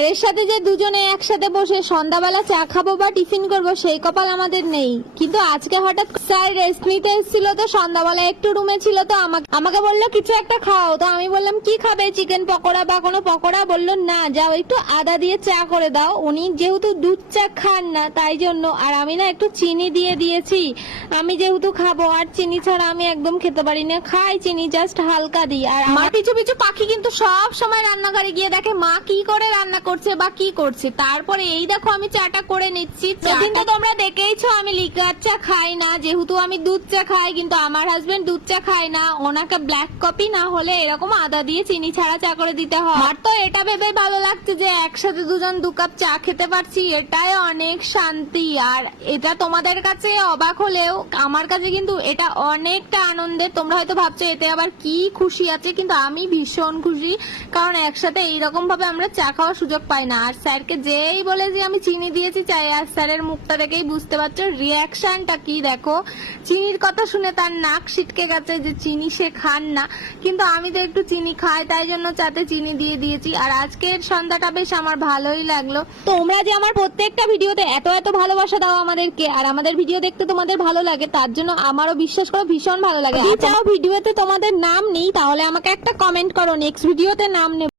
এর সাথে যে দুজনে একসাথে বসে সন্ধ্যাবেলা চা খাবো বা টিফিন করব সেই কপাল আমাদের নেই। কিন্তু আজকে হঠাৎ স্যার রেস্ট নিতে এসেছিল, তো সন্ধ্যাবেলা একটু রুমে ছিল, তো আমাকে বললো কিছু একটা খাও। তো আমি বললাম কি খাবে, চিকেন পকোড়া বা কোনো পকোড়া? বললো না, যাও একটু আদা দিয়ে চা করে দাও। উনি যেহেতু দুধ চা খান না তাই জন্য, আর আমি না একটু চিনি দিয়ে দিয়েছি। আমি যেহেতু খাবো, আর চিনি ছাড়া আমি একদম খেতে পারি না, খাই চিনি জাস্ট হালকা দিই। আর আমার পিছু পিছু পাখি কিন্তু সব সময় রান্নাঘরে গিয়ে দেখে মা কি করে রান্না করছে বা কি করছে। তারপরে এই দেখো আমি চাটা করে নিচ্ছি। সেদিন তো তোমরা দেখেইছো আমি লিকার চা খাই না, যেহেতু আমি দুধ চা খাই, কিন্তু আমার হাজবেন্ড দুধ চা খায় না, ওনাকে ব্ল্যাক কফি না হলে এরকম আদা দিয়ে চিনি ছাড়া চা করে দিতে হয়। আমার তো এটা ভেবে ভালো লাগছে যে একসাথে দুজন 2 কাপ চা খেতে পারছি, এটাই অনেক শান্তি। আর এটা তোমাদের কাছে অবাক হলেও আমার কাছে কিন্তু এটা অনেকটা আনন্দের। তোমরা হয়তো ভাবছো এতে আবার কি খুশি আছে, কিন্তু আমি ভীষণ খুশি, কারণ একসাথে এইরকম ভাবে আমরা চা খাওয়ার সুযোগ পাই না। আর স্যারকে যেই বলে যে আমি চিনি দিয়েছি চাই, আর স্যারের মুখটা দেখেই বুঝতে পারছো রিয়াকশনটা কি। দেখো চিনির কথা শুনে তার নাক ছিটকে গেছে যে চিনি সে খান না, কিন্তু আমি তো একটু চিনি খাই তাই জন্য চাতে চিনি দিয়ে দিয়েছি। আর আজকের সন্ধ্যাটা বেশ আমার ভালোই লাগলো। তোমরা যে আমার প্রত্যেকটা ভিডিওতে এত এত ভালোবাসা দাও আমাদেরকে, আর আমাদের ভিডিও দেখতে তোমাদের ভালো লাগে, তার জন্য আমারও বিশ্বাস করো ভীষণ ভালো লাগে। যদি চাও ভিডিওতে তোমাদের নাম নেই তাহলে আমাকে একটা কমেন্ট করো, নেক্সট ভিডিওতে নাম নেব।